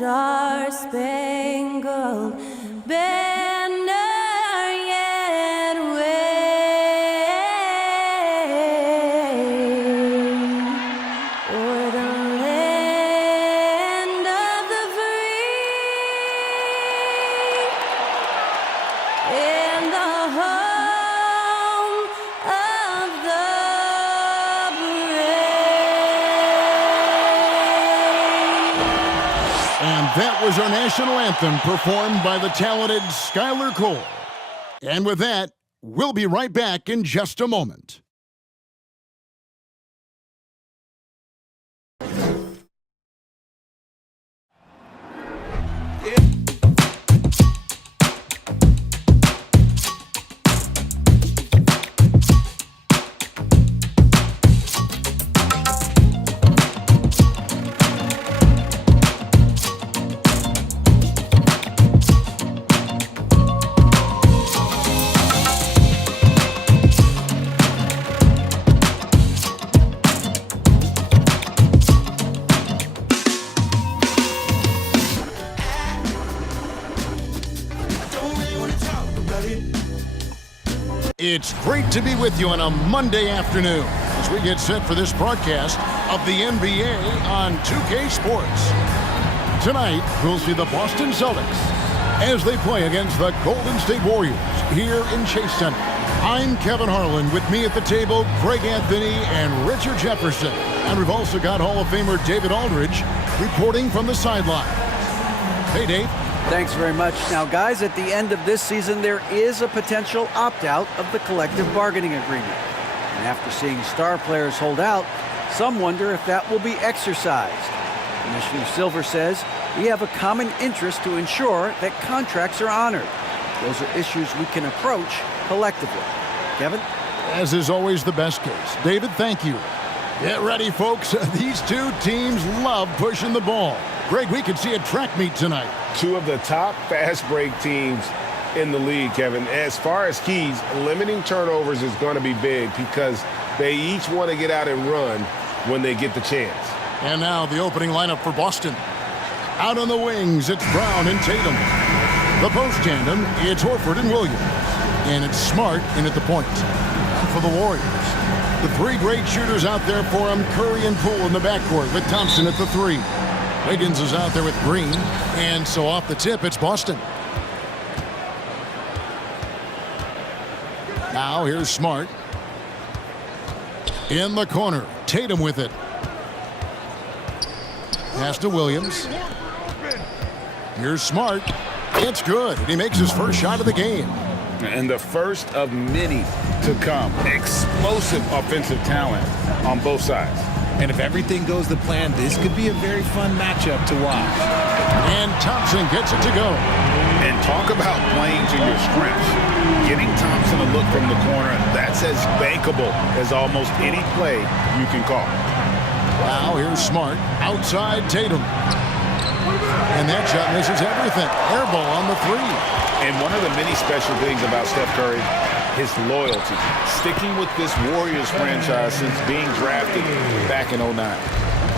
star-spangled banner yet wave o'er the land of the free and the home of the That was our national anthem performed by the talented Skylar Cole. And with that, we'll be right back in just a moment. It's great to be with you on a Monday afternoon as we get set for this broadcast of the NBA on 2K Sports. Tonight, we'll see the Boston Celtics as they play against the Golden State Warriors here in Chase Center. I'm Kevin Harlan. With me at the table, Greg Anthony and Richard Jefferson. And we've also got Hall of Famer David Aldridge reporting from the sideline. Hey, Dave. Thanks very much. Now, guys, at the end of this season, there is a potential opt-out of the collective bargaining agreement. And after seeing star players hold out, some wonder if that will be exercised. Commissioner Silver says we have a common interest to ensure that contracts are honored. Those are issues we can approach collectively. Kevin? As is always the best case. David, thank you. Get ready, folks. These two teams love pushing the ball. Greg, we could see a track meet tonight. Two of the top fast break teams in the league, Kevin. As far as keys, limiting turnovers is going to be big because they each want to get out and run when they get the chance. And now the opening lineup for Boston. Out on the wings, it's Brown and Tatum. The post tandem, it's Horford and Williams. And it's Smart in at the point. For the Warriors, the three great shooters out there for them, Curry and Poole in the backcourt with Thompson at the three. Wiggins is out there with Green, and so off the tip, it's Boston. Now here's Smart. In the corner, Tatum with it. Pass to Williams. Here's Smart. It's good, and he makes his first shot of the game. And the first of many to come. Explosive offensive talent on both sides. And if everything goes to plan, this could be a very fun matchup to watch. And Thompson gets it to go. And talk about playing to your strengths. Getting Thompson a look from the corner, that's as bankable as almost any play you can call. Now here's Smart. Outside Tatum. And that shot misses everything. Air ball on the three. And one of the many special things about Steph Curry, his loyalty, sticking with this Warriors franchise since being drafted back in 09.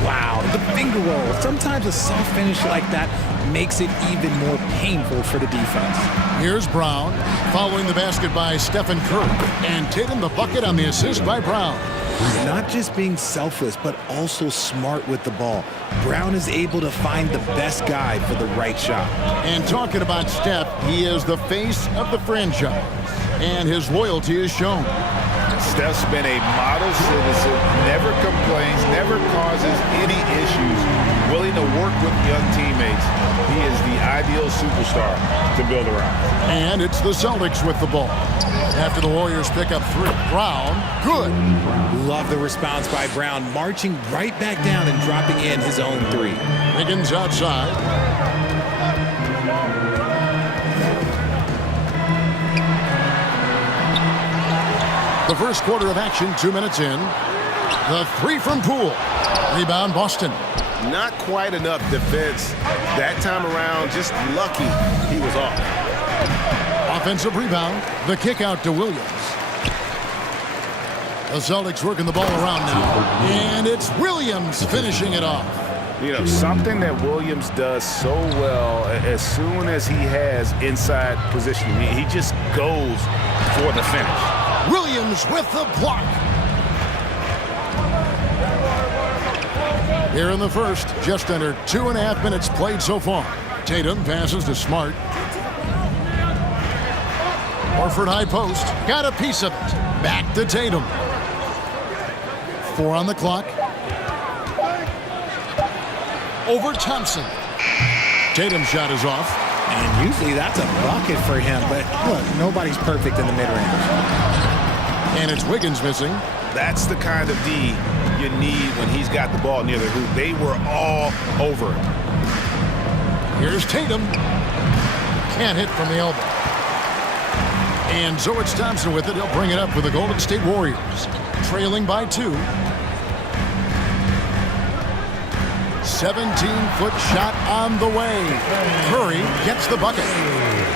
Wow, the finger roll. Sometimes a soft finish like that makes it even more painful for the defense. Here's Brown, following the basket by Stephen Curry, and Tatum the bucket on the assist by Brown. Not just being selfless, but also smart with the ball. Brown is able to find the best guy for the right shot. And talking about Steph, he is the face of the franchise, and his loyalty is shown. Steph's been a model citizen, never complains, never causes any issues, willing to work with young teammates. He is the ideal superstar to build around. And it's the Celtics with the ball. After the Warriors pick up three, Brown, good. Love the response by Brown, marching right back down and dropping in his own three. Wiggins outside. The first quarter of action, 2 minutes in. The three from Poole. Rebound, Boston. Not quite enough defense that time around. Just lucky he was off. Offensive rebound. The kick out to Williams. The Celtics working the ball around now. And it's Williams finishing it off. You know, something that Williams does so well as soon as he has inside positioning, he just goes for the finish. Williams with the block. Here in the first, just under 2.5 minutes played so far. Tatum passes to Smart. Horford high post. Got a piece of it. Back to Tatum. 4 on the clock. Over Thompson. Tatum's shot is off. And usually that's a bucket for him, but look, nobody's perfect in the mid-range. And it's Wiggins missing. That's the kind of D you need when he's got the ball near the hoop. They were all over it. Here's Tatum. Can't hit from the elbow. And so it's Thompson with it. He'll bring it up for the Golden State Warriors. Trailing by 2. 17-foot shot on the way. Curry gets the bucket.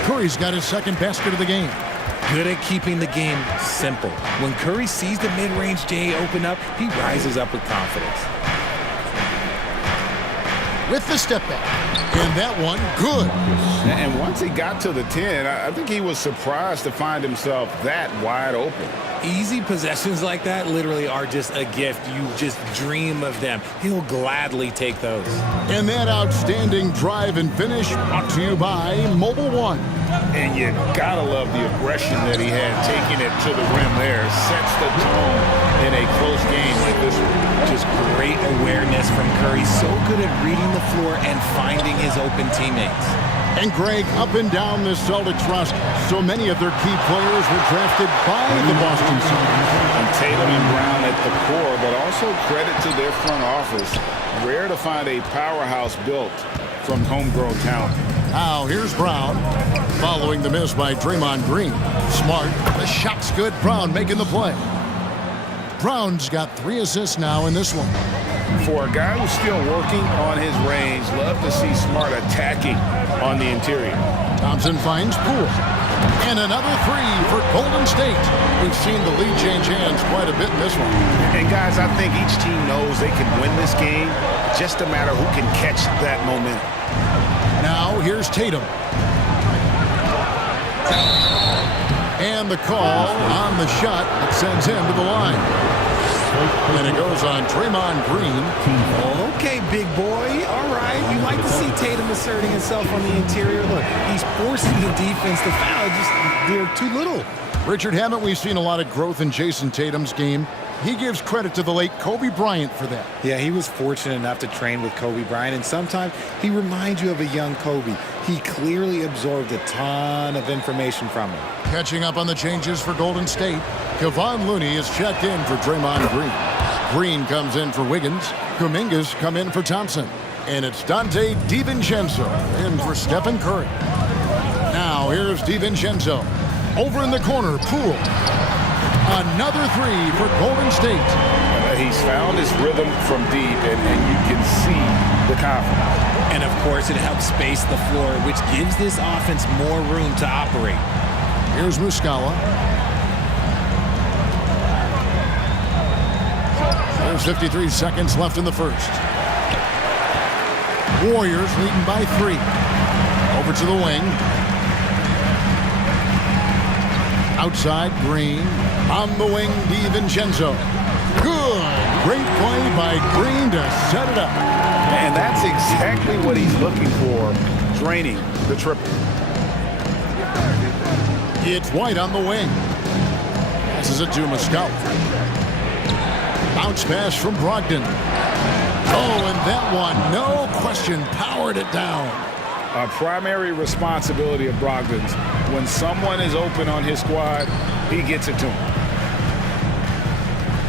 Curry's got his second basket of the game. Good at keeping the game simple. When Curry sees the mid-range J open up, he rises up with confidence. With the step back. And that one, good. And once he got to the 10, I think he was surprised to find himself that wide open. Easy possessions like that literally are just a gift. You just dream of them. He'll gladly take those. And that outstanding drive and finish brought to you by Mobile One. And you gotta love the aggression that he had taking it to the rim there. Sets the tone in a close game like this one. Just great awareness from Curry. So good at reading the floor and finding his open teammates. And Greg, up and down the Celtics roster, so many of their key players were drafted by the Boston Celtics. And Tatum and Brown at the core, but also credit to their front office. Rare to find a powerhouse built from homegrown talent. Now here's Brown, following the miss by Draymond Green. Smart, the shot's good. Brown making the play. Brown's got 3 assists now in this one. For a guy who's still working on his range, love to see Smart attacking on the interior. Thompson finds Poole. And another 3 for Golden State. We've seen the lead change hands quite a bit in this one. And guys, I think each team knows they can win this game. Just a matter who can catch that momentum. Now here's Tatum. And the call on the shot that sends him to the line. And it goes on Draymond Green. Okay, big boy. All right. You like to see Tatum asserting himself on the interior. Look, he's forcing the defense to foul. Just they're too little. Richard, haven't we seen a lot of growth in Jason Tatum's game? He gives credit to the late Kobe Bryant for that. Yeah, he was fortunate enough to train with Kobe Bryant, and sometimes he reminds you of a young Kobe. He clearly absorbed a ton of information from him. Catching up on the changes for Golden State, Kevon Looney is checked in for Draymond Green. Green comes in for Wiggins. Kuminga's come in for Thompson. And it's Dante DiVincenzo in for Stephen Curry. Now here's DiVincenzo. Over in the corner, Poole. Another 3 for Golden State. He's found his rhythm from deep, and you can see the confidence. And, of course, it helps space the floor, which gives this offense more room to operate. Here's Muscala. There's 53 seconds left in the first. Warriors leading by 3. Over to the wing. Outside, Green. On the wing, DiVincenzo. Good. Great play by Green to set it up. And that's exactly what he's looking for, draining the triple. It's White on the wing. Passes it to Muscala. Bounce pass from Brogdon. Oh, and that one, no question, powered it down. A primary responsibility of Brogdon's. When someone is open on his squad, he gets it to him.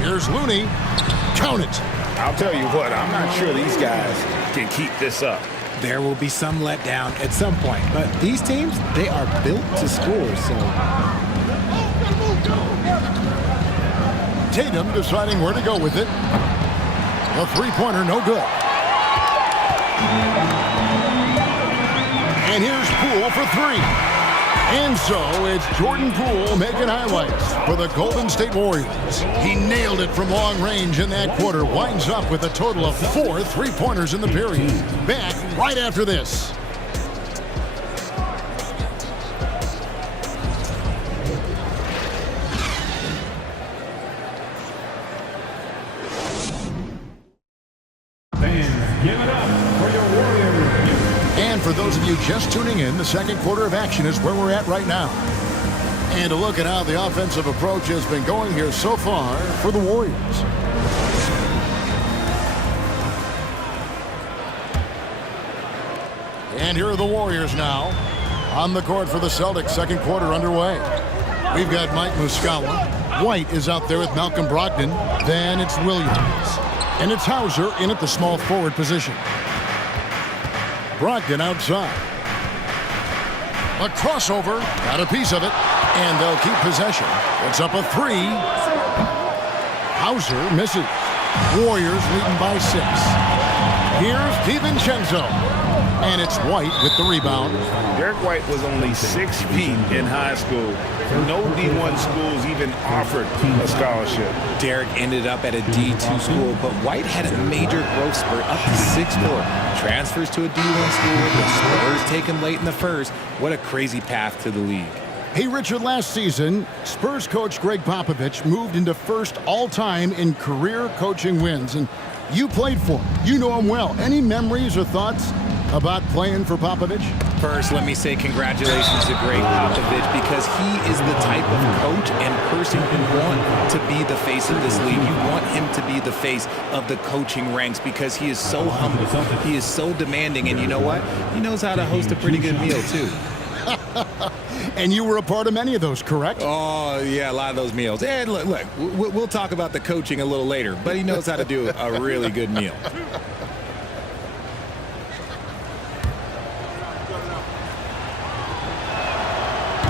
Here's Looney. Count it. I'll tell you what, I'm not sure these guys can keep this up. There will be some letdown at some point, but these teams, they are built to score, so... Tatum deciding where to go with it. A 3-pointer, no good. And here's Poole for 3. And so it's Jordan Poole making highlights for the Golden State Warriors. He nailed it from long range in that quarter, winds up with a total of 4 3-pointers in the period. Back right after this. And for those of you just tuning in, the second quarter of action is where we're at right now. And a look at how the offensive approach has been going here so far for the Warriors. And here are the Warriors now on the court for the Celtics. Second quarter underway. We've got Mike Muscala. White is out there with Malcolm Brogdon. Then it's Williams. And it's Hauser in at the small forward position. Brogdon outside. A crossover. Got a piece of it. And they'll keep possession. It's up a 3. Hauser misses. Warriors leading by 6. Here's DiVincenzo. And it's White with the rebound. Derek White was only 6 feet in high school. No D1 schools even offered a scholarship. Derek ended up at a D2 school, but White had a major growth spurt up to 6'4". Transfers to a D1 school, the Spurs taken late in the first. What a crazy path to the league. Hey, Richard, last season, Spurs coach Greg Popovich moved into first all-time in career coaching wins. And you played for him. You know him well. Any memories or thoughts about playing for Popovich? First, let me say congratulations to Greg Popovich, because he is the type of coach and person you want to be the face of this league. You want him to be the face of the coaching ranks, because he is so humble, he is so demanding, and you know what? He knows how to host a pretty good meal, too. And you were a part of many of those, correct? Oh, yeah, a lot of those meals. And look, we'll talk about the coaching a little later, but he knows how to do a really good meal.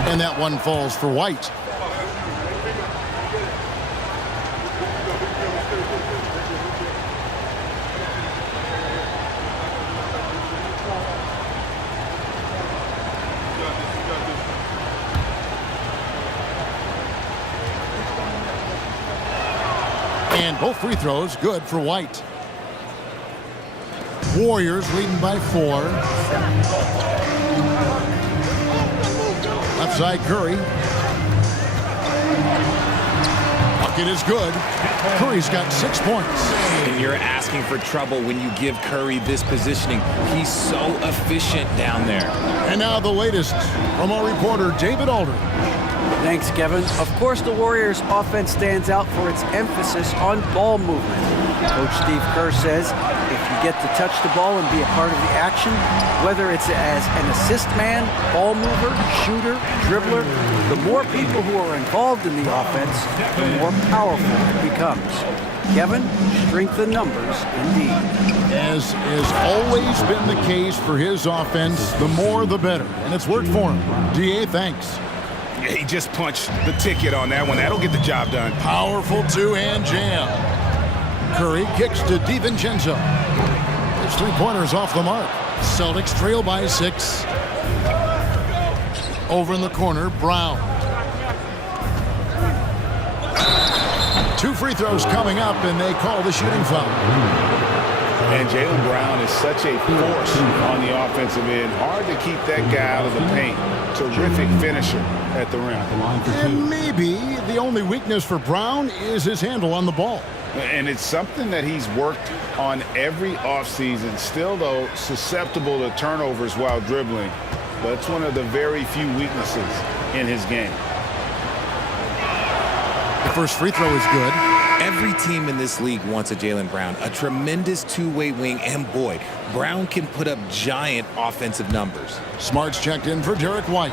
And that one falls for White. And both free throws good for White. Warriors leading by 4. Left side, Curry. Bucket is good. Curry's got 6 points. And you're asking for trouble when you give Curry this positioning. He's so efficient down there. And now the latest from our reporter, David Aldridge. Thanks, Kevin. Of course, the Warriors' offense stands out for its emphasis on ball movement. Coach Steve Kerr says if you get to touch the ball and be a part of the action, whether it's as an assist man, ball mover, shooter, dribbler, the more people who are involved in the offense, the more powerful it becomes. Kevin, strength in numbers, indeed. As has always been the case for his offense, the more the better. And it's worked for him. DA, thanks. Yeah, he just punched the ticket on that one. That'll get the job done. Powerful two-hand jam. Curry kicks to DiVincenzo. His three-pointer's off the mark. Celtics trail by 6. Over in the corner, Brown. 2 free throws coming up, and they call the shooting foul. And Jaylen Brown is such a force on the offensive end. Hard to keep that guy out of the paint. Terrific finisher at the rim. And maybe the only weakness for Brown is his handle on the ball. And it's something that he's worked on every offseason. Still, though, susceptible to turnovers while dribbling. But it's one of the very few weaknesses in his game. The first free throw is good. Every team in this league wants a Jaylen Brown, a tremendous two-way wing, and boy, Brown can put up giant offensive numbers. Smart's checked in for Derek White.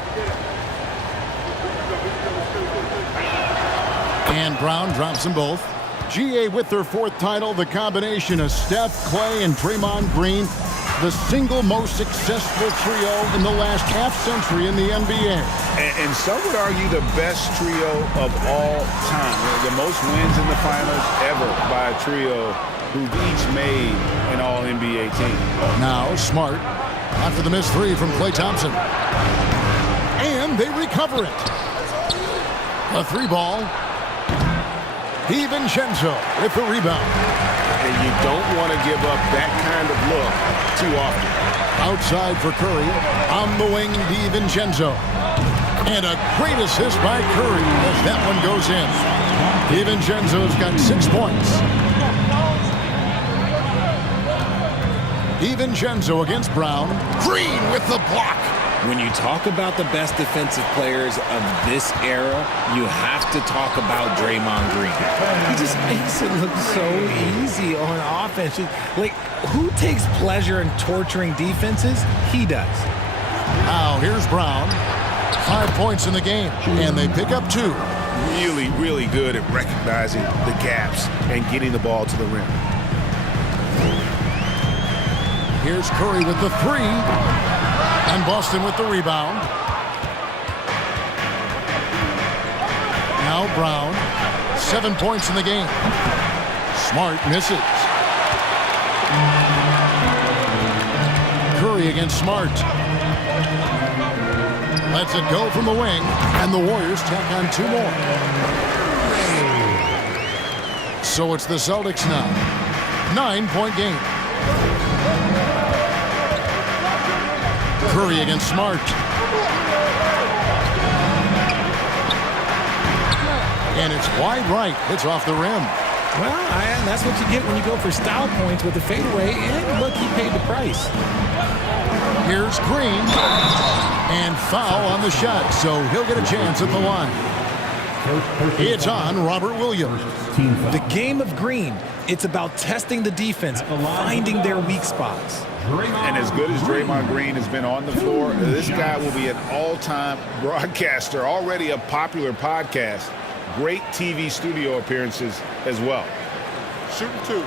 And Brown drops them both. GA with their 4th title, the combination of Steph, Clay, and Draymond Green, the single most successful trio in the last half-century in the NBA. And some would argue the best trio of all time. The most wins in the finals ever by a trio who've each made an All-NBA team. Now Smart after the missed 3 from Klay Thompson. And they recover it. A 3-ball. DiVincenzo with the rebound. And you don't want to give up that kind of look too often. Outside for Curry. On the wing, DiVincenzo. And a great assist by Curry as that one goes in. DiVincenzo's got 6 points. DiVincenzo against Brown. Green with the block. When you talk about the best defensive players of this era, you have to talk about Draymond Green. He just makes it look so easy on offense. Like, who takes pleasure in torturing defenses? He does. Now, here's Brown. 5 points in the game, and they pick up 2. Really, really good at recognizing the gaps and getting the ball to the rim. Here's Curry with the 3. And Boston with the rebound. Now Brown. 7 points in the game. Smart misses. Curry against Smart. Lets it go from the wing. And the Warriors tack on 2 more. So it's the Celtics now. 9-point game. Curry against Smart. And it's wide right. It's off the rim. Well, that's what you get when you go for style points with the fadeaway. And look, he paid the price. Here's Green. And foul on the shot, so he'll get a chance at the line. It's on Robert Williams. The game of Green, it's about testing the defense, finding their weak spots. And as good as Draymond Green has been on the floor, this guy will be an all-time broadcaster, already a popular podcast. Great TV studio appearances as well. Shooting 2.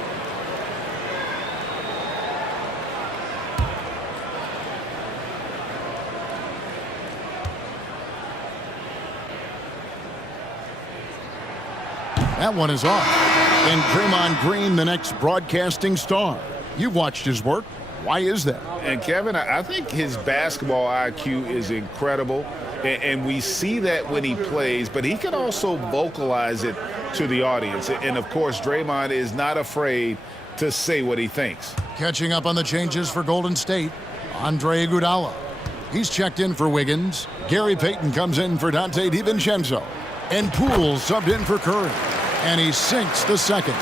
That one is off. And Draymond Green, the next broadcasting star. You've watched his work. Why is that? And Kevin, I think his basketball IQ is incredible. And we see that when he plays, but he can also vocalize it to the audience. And of course, Draymond is not afraid to say what he thinks. Catching up on the changes for Golden State, Andre Iguodala. He's checked in for Wiggins. Gary Payton comes in for Dante DiVincenzo. And Poole subbed in for Curry. And he sinks the second.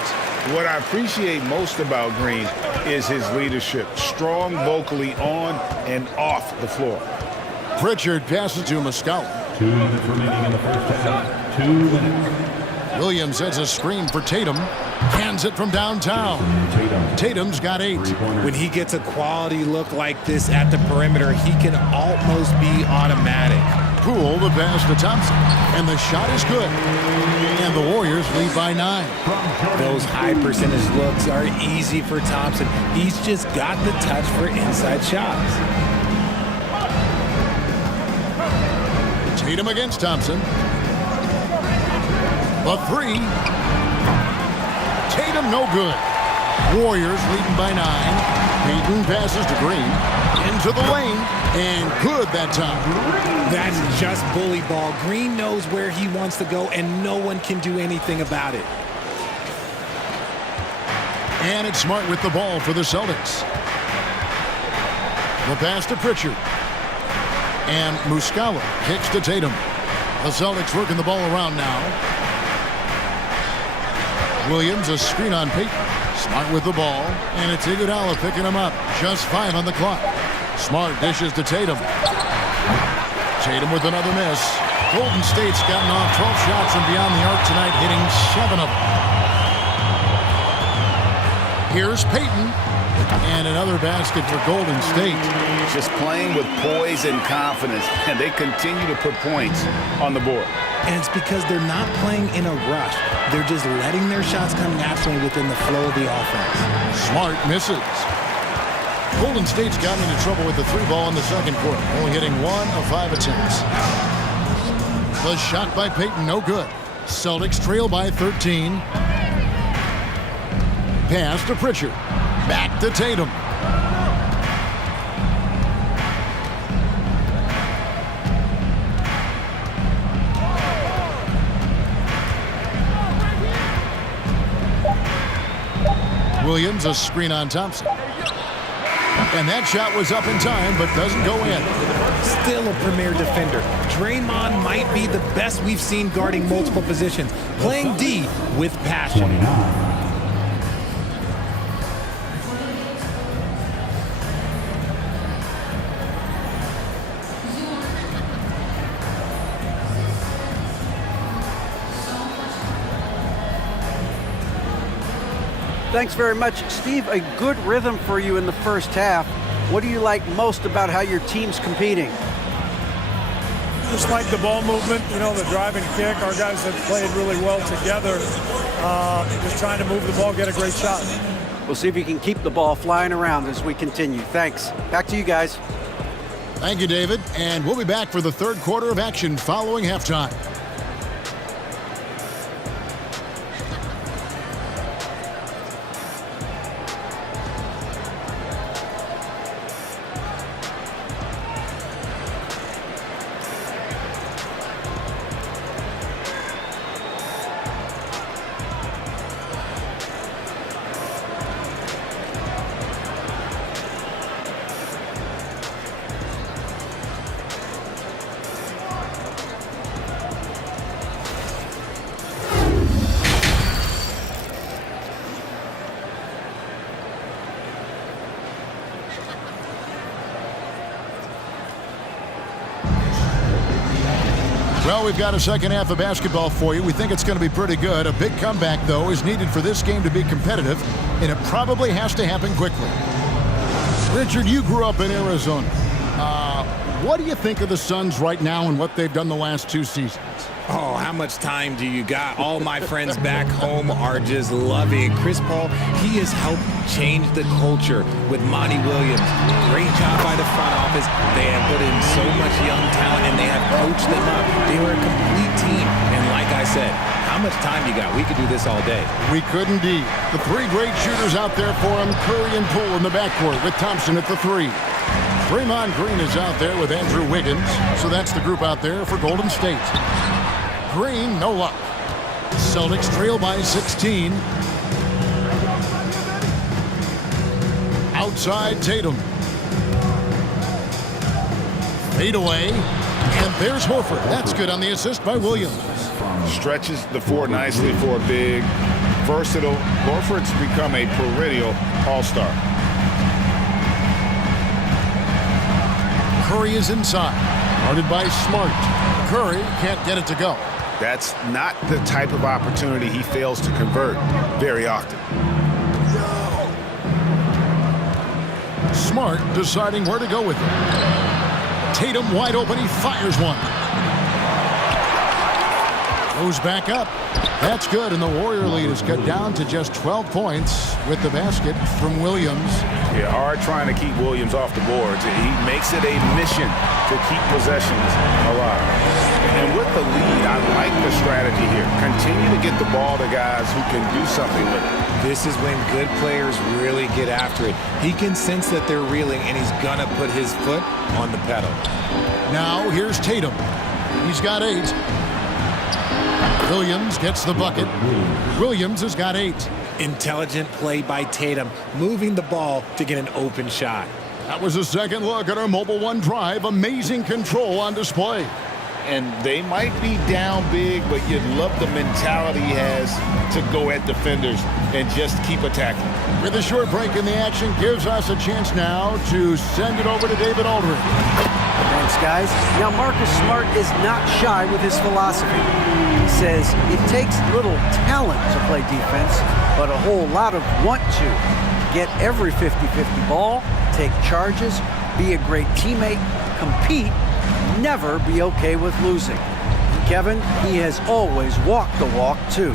What I appreciate most about Green is his leadership. Strong vocally on and off the floor. Pritchard passes to Muscala. 2 minutes remaining in the first half. 2 minutes. Williams sets a screen for Tatum. Cans it from downtown. Tatum's got 8. When he gets a quality look like this at the perimeter, he can almost be automatic. Poole the pass to Thompson. And the shot is good. And the Warriors lead by 9. Those high percentage looks are easy for Thompson. He's just got the touch for inside shots. Tatum against Thompson. The 3. Tatum no good. Warriors leading by 9. Payton passes to Green. Into the lane. And good that time. That's just bully ball. Green knows where he wants to go, and no one can do anything about it. And it's Smart with the ball for the Celtics. The pass to Pritchard. And Muscala kicks to Tatum. The Celtics working the ball around now. Williams, a screen on Payton. Smart with the ball. And it's Iguodala picking him up. Just 5 on the clock. Smart dishes to Tatum. Tatum with another miss. Golden State's gotten off 12 shots from beyond the arc tonight, hitting 7 of them. Here's Payton. And another basket for Golden State. Just playing with poise and confidence, and they continue to put points on the board. And it's because they're not playing in a rush. They're just letting their shots come naturally within the flow of the offense. Smart misses. Golden State's gotten into trouble with the 3-ball in the second quarter, only hitting 1 of 5 attempts. The shot by Payton, no good. Celtics trail by 13. Pass to Pritchard. Back to Tatum. Williams, a screen on Thompson. And that shot was up in time, but doesn't go in. Still a premier defender. Draymond might be the best we've seen guarding multiple positions, playing D with passion. 29. Thanks very much, Steve. A good rhythm for you in the first half. What do you like most about how your team's competing? Just like the ball movement, you know, the drive and kick. Our guys have played really well together. Just trying to move the ball, get a great shot. We'll see if you can keep the ball flying around as we continue. Thanks. Back to you guys. Thank you, David. And we'll be back for the third quarter of action following halftime. Well, we've got a second half of basketball for you. We think it's going to be pretty good. A big comeback, though, is needed for this game to be competitive, and it probably has to happen quickly. Richard, you grew up in Arizona. What do you think of the Suns right now and what they've done the last two seasons? Oh, how much time do you got? All my friends back home are just loving it. Chris Paul, he has helped change the culture with Monty Williams. Great job by the front office. They have put in so much young talent, and they have coached them up. They were a complete team. And like I said, how much time you got? We could do this all day. We could indeed. The three great shooters out there for him, Curry and Poole in the backcourt with Thompson at the three. Draymond Green is out there with Andrew Wiggins. So that's the group out there for Golden State. Green, no luck. Celtics trail by 16. Outside Tatum. Fade away. And there's Horford. That's good on the assist by Williams. Stretches the floor nicely for a big, versatile. Horford's become a perennial all-star. Curry is inside. Guarded by Smart. Curry can't get it to go. That's not the type of opportunity he fails to convert very often. Smart deciding where to go with it. Tatum wide open. He fires one. Goes back up. That's good, and the Warrior lead is cut down to just 12 points with the basket from Williams. Yeah, hard trying to keep Williams off the boards. He makes it a mission to keep possessions alive. And with the lead, I like the strategy here. Continue to get the ball to guys who can do something with it. This is when good players really get after it. He can sense that they're reeling, and he's going to put his foot on the pedal. Now here's Tatum. He's got 8. Williams gets the bucket. Williams has got 8. Intelligent play by Tatum, moving the ball to get an open shot. That was a second look at our Mobile One drive. Amazing control on display. And they might be down big, but you love the mentality he has to go at defenders and just keep attacking. With a short break in the action, gives us a chance now to send it over to David Aldridge. Thanks, guys. Now, Marcus Smart is not shy with his philosophy. He says it takes little talent to play defense, but a whole lot of want to. Get every 50-50 ball, take charges, be a great teammate, compete, never be okay with losing. Kevin, he has always walked the walk, too.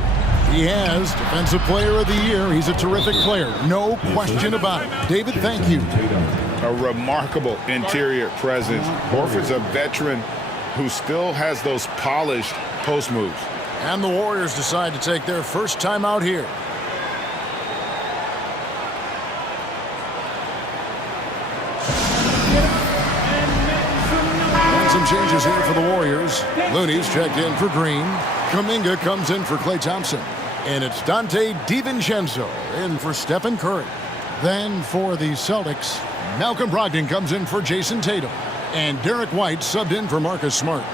He has. Defensive Player of the Year. He's a terrific player. No question about it. David, thank you. A remarkable interior presence. Horford's a veteran who still has those polished post moves. And the Warriors decide to take their first time out here. And some changes here for the Warriors. Looney's checked in for Green. Kuminga comes in for Klay Thompson. And it's Dante DiVincenzo in for Stephen Curry. Then for the Celtics, Malcolm Brogdon comes in for Jason Tatum. And Derek White subbed in for Marcus Smart.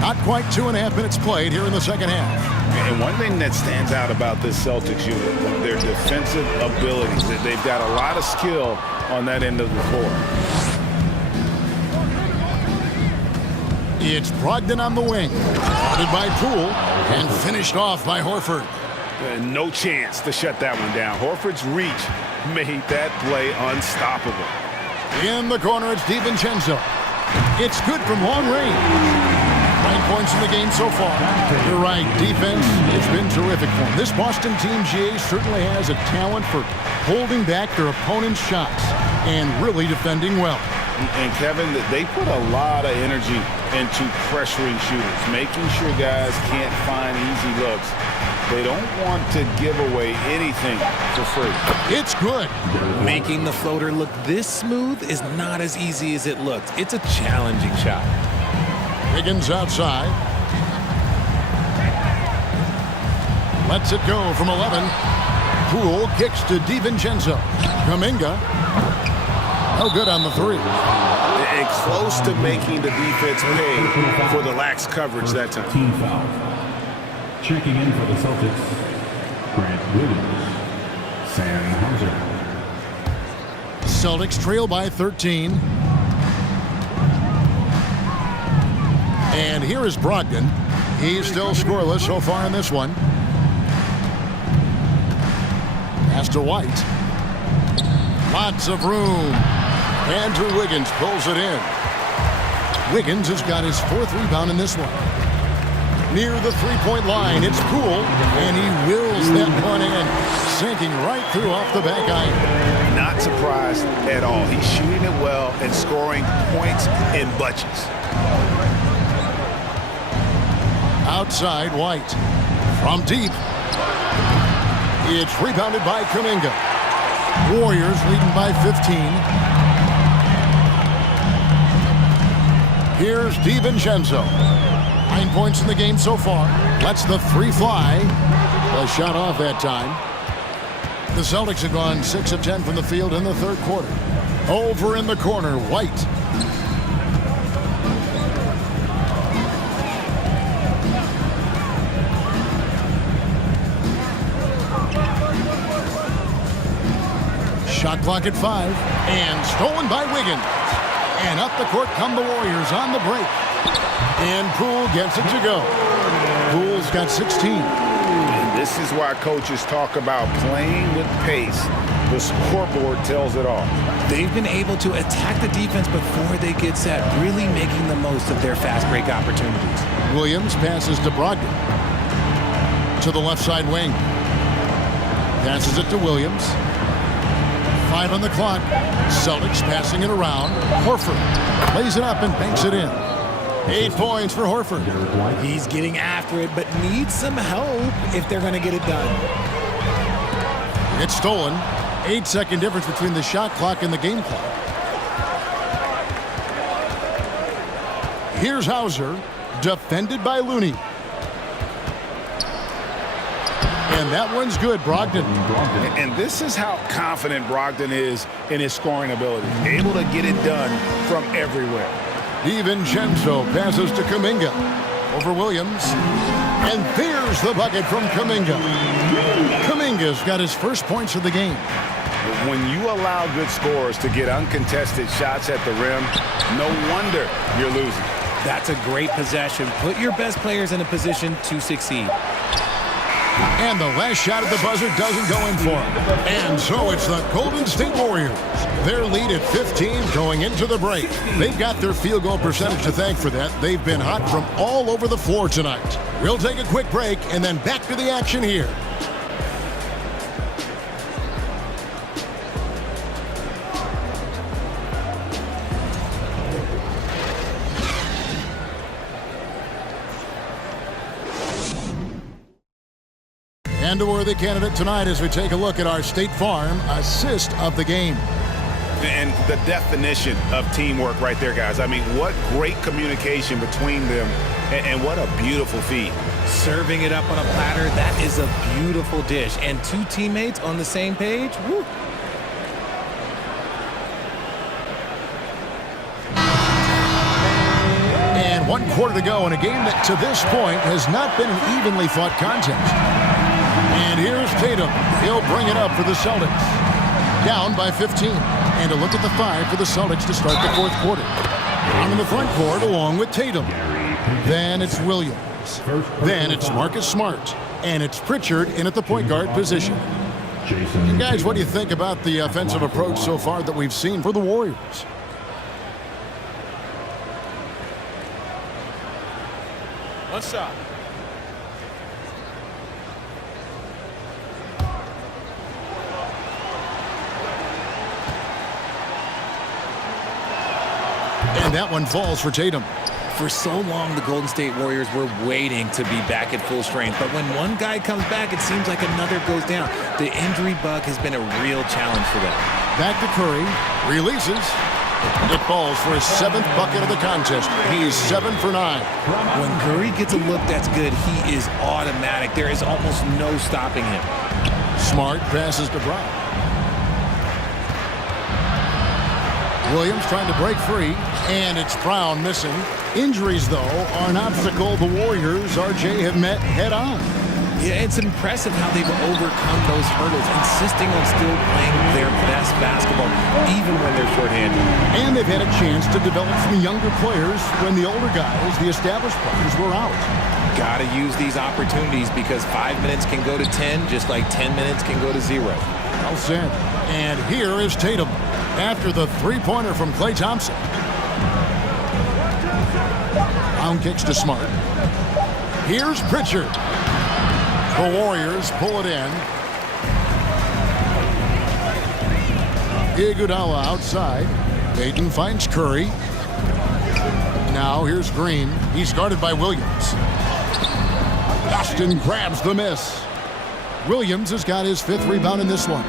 Not quite 2.5 minutes played here in the second half. And one thing that stands out about this Celtics unit, their defensive abilities. They've got a lot of skill on that end of the floor. It's Brogdon on the wing. Started by Poole and finished off by Horford. No chance to shut that one down. Horford's reach made that play unstoppable. In the corner, it's DiVincenzo. It's good from long range. 9 points in the game so far. You're right, defense, it's been terrific for them. This Boston team, GA, certainly has a talent for holding back their opponent's shots and really defending well. And Kevin, they put a lot of energy into pressuring shooters, making sure guys can't find easy looks. They don't want to give away anything for free. It's good. Making the floater look this smooth is not as easy as it looks. It's a challenging shot. Higgins outside. Lets it go from 11. Poole kicks to DiVincenzo. Kuminga. No good on the three. And close to making the defense pay for the lax coverage that time. Team foul. Checking in for the Celtics, Grant Williams, Sam Hauser. Celtics trail by 13. And here is Brogdon. He's still scoreless so far in this one. Pass to White. Lots of room. Andrew Wiggins pulls it in. Wiggins has got his 4th rebound in this one. Near the three-point line, it's Poole, and he wills that one in, sinking right through off the back iron. Not surprised at all. He's shooting it well and scoring points in bunches. Outside, White. From deep. It's rebounded by Kuminga. Warriors leading by 15. Here's DiVincenzo. 9 points in the game so far. Lets the three fly. A shot off that time. The Celtics have gone 6 of 10 from the field in the third quarter. Over in the corner, White. Shot clock at 5. And stolen by Wiggins. And up the court come the Warriors on the break. And Poole gets it to go. Poole's got 16. And this is why coaches talk about playing with pace. The scoreboard tells it all. They've been able to attack the defense before they get set, really making the most of their fast break opportunities. Williams passes to Brogdon. To the left side wing. Passes it to Williams. 5 on the clock. Celtics passing it around. Horford lays it up and banks it in. 8 points for Horford. He's getting after it, but needs some help if they're going to get it done. It's stolen. 8-second difference between the shot clock and the game clock. Here's Hauser, defended by Looney. And that one's good, Brogdon. And this is how confident Brogdon is in his scoring ability. Able to get it done from everywhere. DiVincenzo passes to Kuminga. Over Williams. And there's the bucket from Kuminga. Kuminga's got his first points of the game. When you allow good scorers to get uncontested shots at the rim, no wonder you're losing. That's a great possession. Put your best players in a position to succeed. And the last shot at the buzzer doesn't go in for him. And so it's the Golden State Warriors. Their lead at 15 going into the break. They've got their field goal percentage to thank for that. They've been hot from all over the floor tonight. We'll take a quick break and then back to the action here. And a worthy candidate tonight as we take a look at our State Farm assist of the game. And the definition of teamwork right there, guys. I mean, what great communication between them, and what a beautiful feed. Serving it up on a platter, that is a beautiful dish. And two teammates on the same page, woo. And 1 quarter to go in a game that to this point has not been an evenly fought contest. And here's Tatum. He'll bring it up for the Celtics. Down by 15. And a look at the 5 for the Celtics to start the 4th quarter. I'm in the front court along with Tatum. Then it's Williams. Then it's Marcus Smart. And it's Pritchard in at the point guard position. And guys, what do you think about the offensive approach so far that we've seen for the Warriors? One shot. And that one falls for Tatum. For so long, the Golden State Warriors were waiting to be back at full strength. But when one guy comes back, it seems like another goes down. The injury bug has been a real challenge for them. Back to Curry. Releases. It falls for his 7th bucket of the contest. He's 7 for 9. When Curry gets a look that's good, he is automatic. There is almost no stopping him. Smart passes to Brown. Williams trying to break free, and it's Brown missing. Injuries, though, are an obstacle the Warriors, RJ, have met head-on. Yeah, it's impressive how they've overcome those hurdles, insisting on still playing their best basketball, even when they're shorthanded. And they've had a chance to develop some younger players when the older guys, the established players, were out. Got to use these opportunities because 5 minutes can go to 10, just like 10 minutes can go to 0. Well said. And here is Tatum after the three-pointer from Klay Thompson. Brown kicks to Smart. Here's Pritchard. The Warriors pull it in. Iguodala outside. Payton finds Curry. Now here's Green. He's guarded by Williams. Boston grabs the miss. Williams has got his 5th rebound in this one.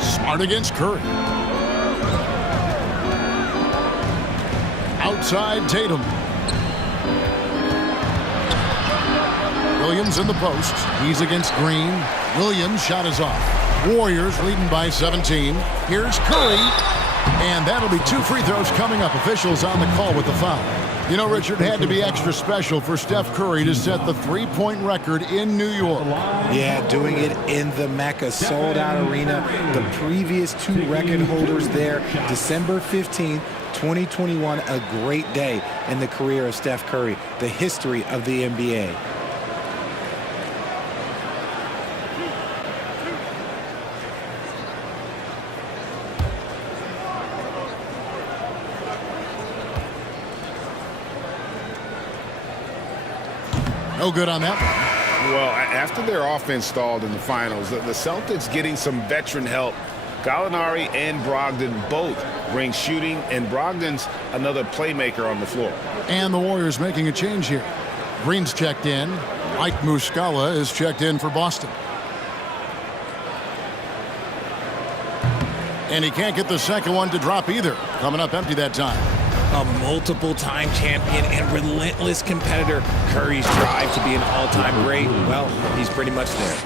Smart against Curry. Outside Tatum. Williams in the post. He's against Green. Williams' shot is off. Warriors leading by 17. Here's Curry. And that'll be 2 free throws coming up. Officials on the call with the foul. You know, Richard, had to be extra special for Steph Curry to set the 3-point record in New York. Yeah, doing it in the Mecca sold-out arena. The previous 2 record holders there, December 15th, 2021, a great day in the career of Steph Curry, the history of the NBA. No good on that one. Well, after their offense stalled in the finals, the Celtics getting some veteran help. Gallinari and Brogdon both bring shooting, and Brogdon's another playmaker on the floor. And the Warriors making a change here. Green's checked in. Mike Muscala is checked in for Boston. And he can't get the second one to drop either. Coming up empty that time. A multiple-time champion and relentless competitor. Curry's drive to be an all-time great, well, he's pretty much there.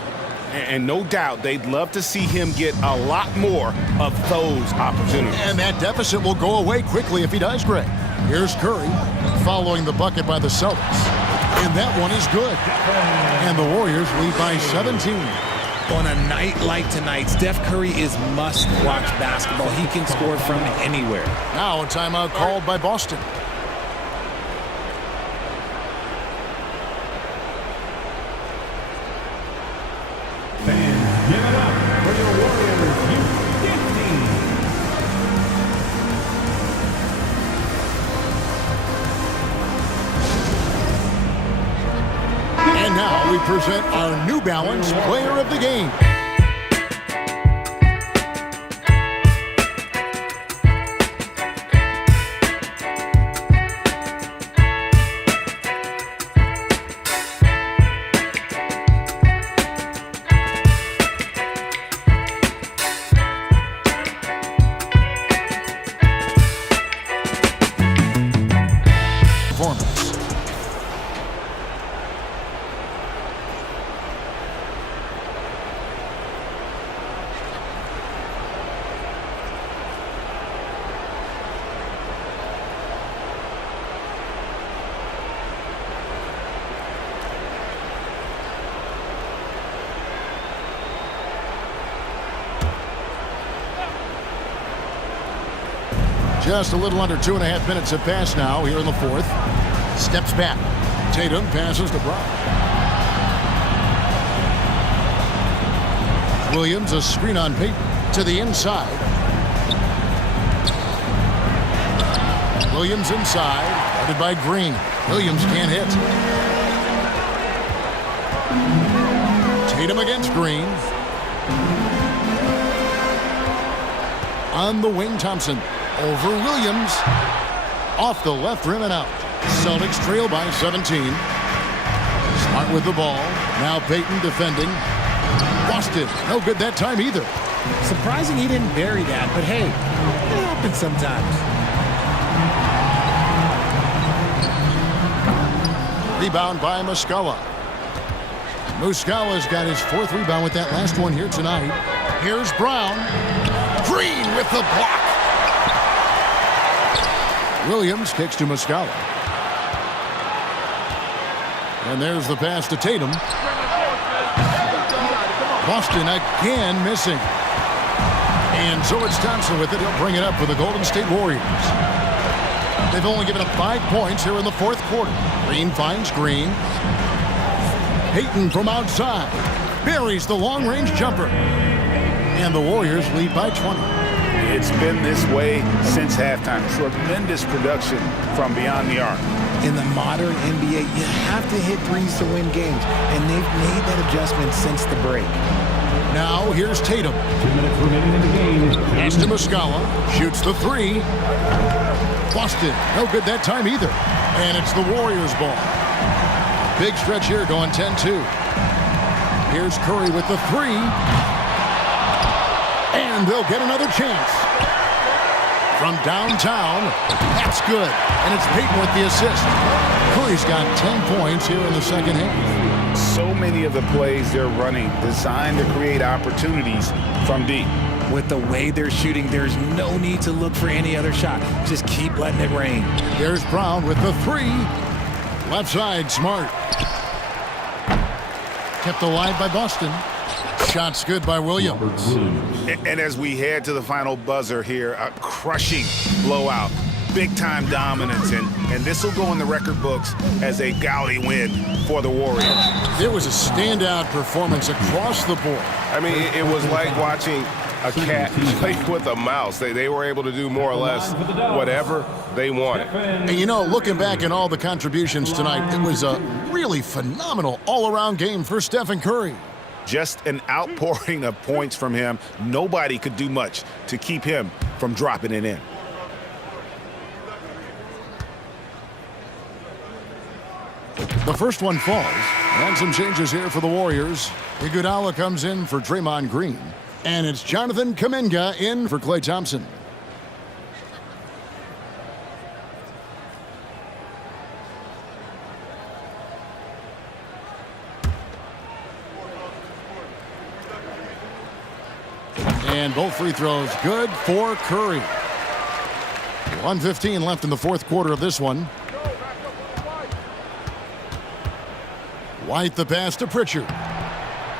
And no doubt they'd love to see him get a lot more of those opportunities. And that deficit will go away quickly if he does, Greg. Here's Curry following the bucket by the Celtics. And that one is good. And the Warriors lead by 17. On a night like tonight, Steph Curry is must-watch basketball. He can score from anywhere. Now a timeout called by Boston. Fans, give it up for your Warriors U15. And now we present our New Balance Player of the Game. Just a little under 2.5 minutes have passed now here in the fourth. Steps back. Tatum passes to Brown. Williams, a screen on Payton to the inside. Williams inside, guarded by Green. Williams can't hit. Tatum against Green. On the wing, Thompson. Over Williams. Off the left rim and out. Celtics trail by 17. Smart with the ball. Now Payton defending. Boston, no good that time either. Surprising he didn't bury that, but hey, it happens sometimes. Rebound by Muscala. Muscala's got his fourth rebound with that last one here tonight. Here's Brown. Green with the block. Williams kicks to Muscala. And there's the pass to Tatum. Boston again missing. And so it's Thompson with it. He'll bring it up for the Golden State Warriors. They've only given up 5 points here in the fourth quarter. Green finds Green. Payton from outside. Buries the long-range jumper. And the Warriors lead by 20. It's been this way since halftime. Tremendous production from beyond the arc. In the modern NBA, you have to hit threes to win games, and they've made that adjustment since the break. Now here's Tatum. 2 minutes remaining in the game. Pass to Muscala. Shoots the three. Boston, no good that time either. And it's the Warriors' ball. Big stretch here going 10-2. Here's Curry with the three. And they'll get another chance. From downtown, that's good. And it's Payton with the assist. Curry's got 10 points here in the second half. So many of the plays they're running designed to create opportunities from deep. With the way they're shooting, there's no need to look for any other shot. Just keep letting it rain. There's Brown with the three. Left side, Smart. Kept alive by Boston. Shots good by Williams. And as we head to the final buzzer here, a crushing blowout. Big-time dominance, and this will go in the record books as a gaudy win for the Warriors. There was a standout performance across the board. I mean, it was like watching a cat play with a mouse. They were able to do more or less whatever they wanted. And you know, looking back at all the contributions tonight, it was a really phenomenal all-around game for Stephen Curry. Just an outpouring of points from him. Nobody could do much to keep him from dropping it in. The first one falls. And some changes here for the Warriors. Iguodala comes in for Draymond Green. And it's Jonathan Kuminga in for Klay Thompson. And both free throws good for Curry. 1:15 left in the fourth quarter of this one. White the pass to Pritchard.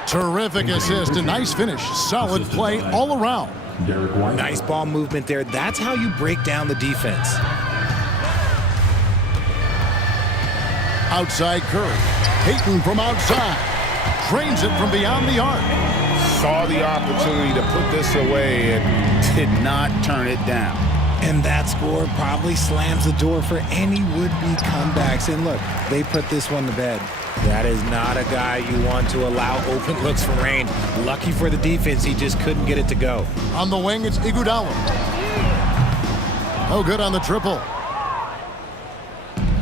Terrific assist, a nice finish. Solid play all around. Nice ball movement there. That's how you break down the defense. Outside Curry. Payton from outside. Drains it from beyond the arc. Saw the opportunity to put this away and did not turn it down. And that score probably slams the door for any would-be comebacks. And look, they put this one to bed. That is not a guy you want to allow open looks from range. Lucky for the defense, he just couldn't get it to go. On the wing, it's Iguodala. No good on the triple.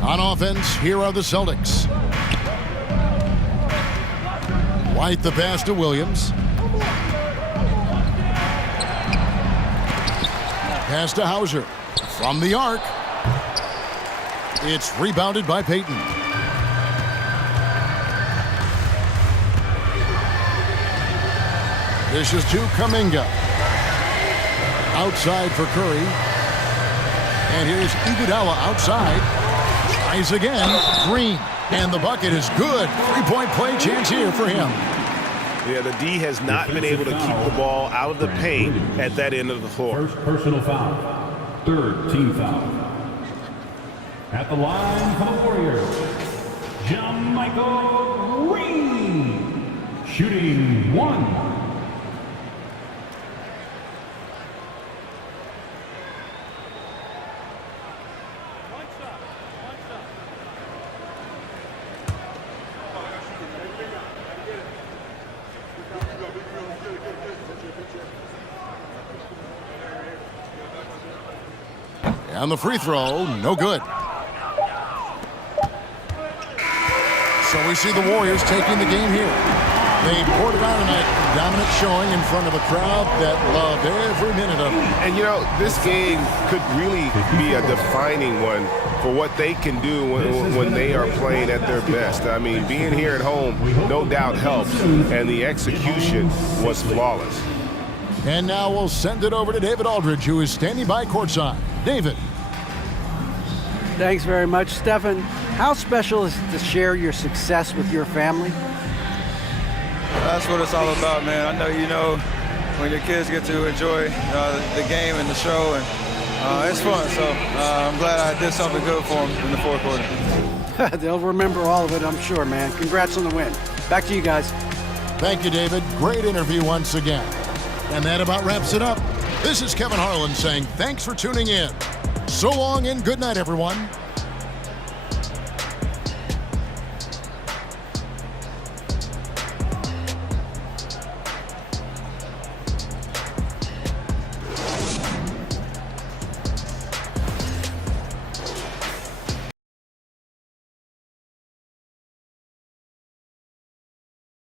On offense, here are the Celtics. White the pass to Williams. Pass to Hauser. From the arc. It's rebounded by Payton. This is to Kuminga. Outside for Curry. And here's Iguodala outside. Tries again. Green. And the bucket is good. Three-point play chance here for him. Yeah, the D has not been able to keep the ball out of the paint at that end of the floor. First personal foul. Third team foul. At the line for the Warriors, Michael Green, shooting 1. And the free throw, no good. So we see the Warriors taking the game here. They poured it on tonight, dominant showing in front of a crowd that loved every minute of it. And, you know, this game could really be a defining one for what they can do when they are playing at their best. I mean, being here at home, no doubt helps, and the execution was flawless. And now we'll send it over to David Aldridge, who is standing by courtside. David. Thanks very much, Stephen. How special is it to share your success with your family? That's what it's all about, man. I know you know when your kids get to enjoy the game and the show, and it's fun. So I'm glad I did something good for them in the fourth quarter. They'll remember all of it, I'm sure, man. Congrats on the win. Back to you guys. Thank you, David. Great interview once again. And that about wraps it up. This is Kevin Harlan saying thanks for tuning in. So long and good night, everyone.